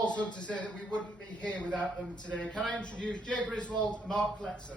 falsehood to say that we wouldn't be here without them today. Can I introduce Jay Griswold and Mark Pletzer?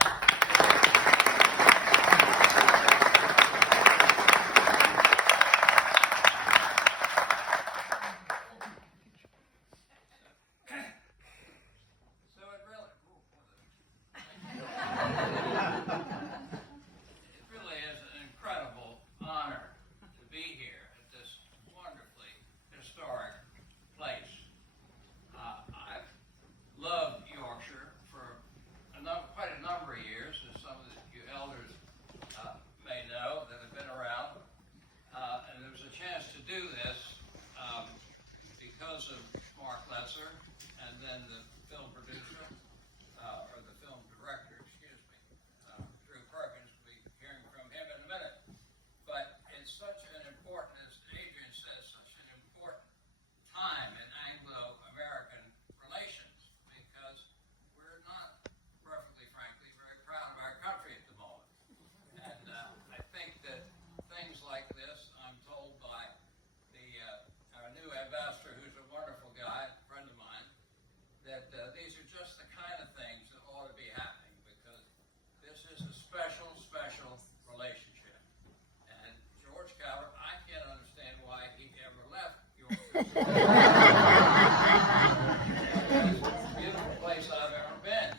Beautiful place I've ever been.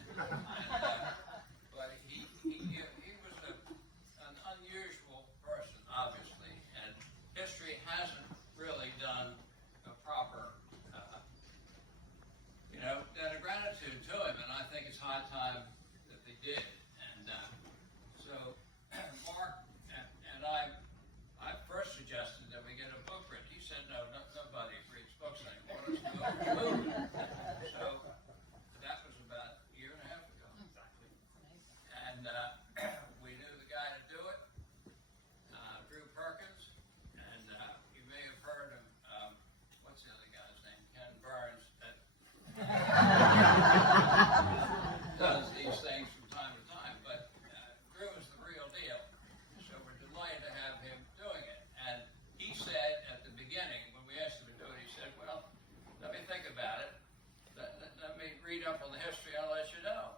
But he was an unusual person, obviously, and history hasn't really done a proper, debt of gratitude to him, and I think it's high time that they did. And so Mark and I first suggested that we get a book written. He said, no, nobody reads books anymore. Let's go to a movie. So that was about a year and a half ago. Exactly. And we knew the guy to do it, Drew Perkins, and you may have heard of, what's the other guy's name? Ken Burns. Does these things from time to time, but Drew is the real deal. So we're delighted to have him doing it. And he said at the beginning, when we asked him to do it, he said, well, let me think about it. Let me read up on the history, I'll let you know.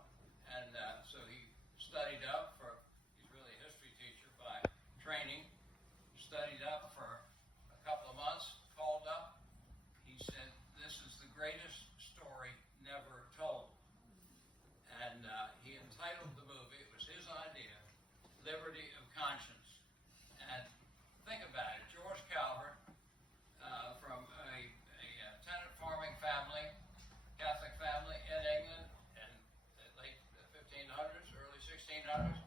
And so he studied up he's really a history teacher by training. He studied up for a couple of months, called up. He said, this is the greatest story never told. And he entitled the movie, it was his idea, Liberty of Conscience. And think about it, George Calvert, from a tenant farming family, Catholic family in England in the late 1500s, early 1600s.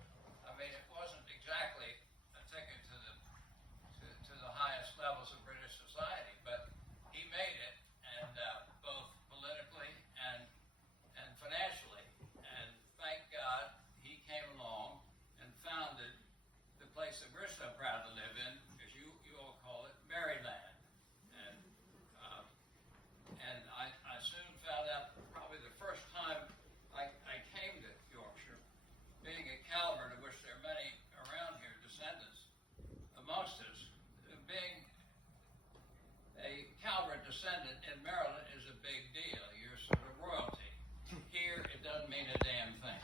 I mean, it wasn't exactly a ticket to the highest levels of British society, but he made it, and both politically and financially. And thank God he came along and founded the place that we're so proud to live in, because you all call it Maryland. And I soon found out, probably the first time I came to Yorkshire, being a Calvert, of which there are many around here, descendants amongst us, being a Calvert descendant in Maryland is a big deal. You're sort of royalty. Here, it doesn't mean a damn thing.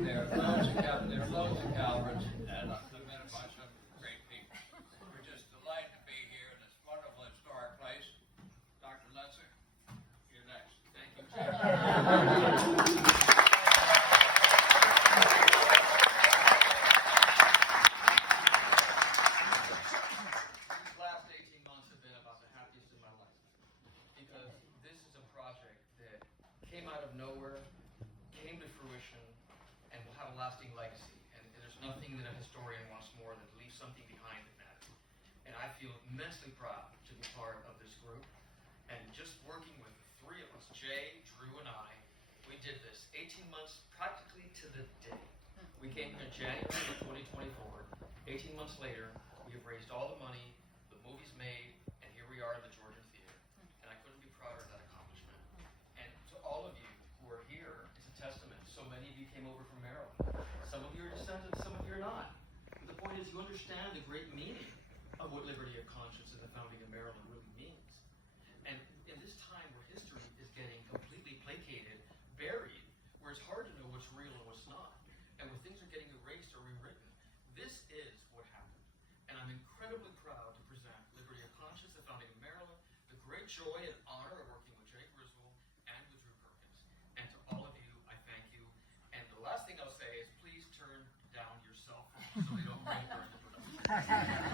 There are loads of Calverts, and I've met a bunch of great people. We're just delighted to be here in this wonderful historic place. Dr. Letzer, you're next. Thank you, Jim. These last 18 months have been about the happiest in my life, because this is a project that came out of nowhere, came to fruition, and will have a lasting legacy. And there's nothing that a historian wants more than to leave something behind that matters. And I feel immensely proud to be part of this group. And just working with the three of us, Jay, Drew, and I, we did this 18 months practically to the day. We came here in January of 2024. 18 months later, we have raised all the money, the movie's made, and here we are in the Georgian Theater. And I couldn't be prouder of that accomplishment. And to all of you who are here, it's a testament. So many of you came over from Maryland. Some of you are descendants, some of you are not. But the point is, you understand the great meaning of what liberty of conscience and the founding of Maryland really means. This is what happened. And I'm incredibly proud to present Liberty of Conscience, the founding of Maryland, the great joy and honor of working with Jay Griswold and with Drew Perkins. And to all of you, I thank you. And the last thing I'll say is please turn down your cell phones so they don't burn the production.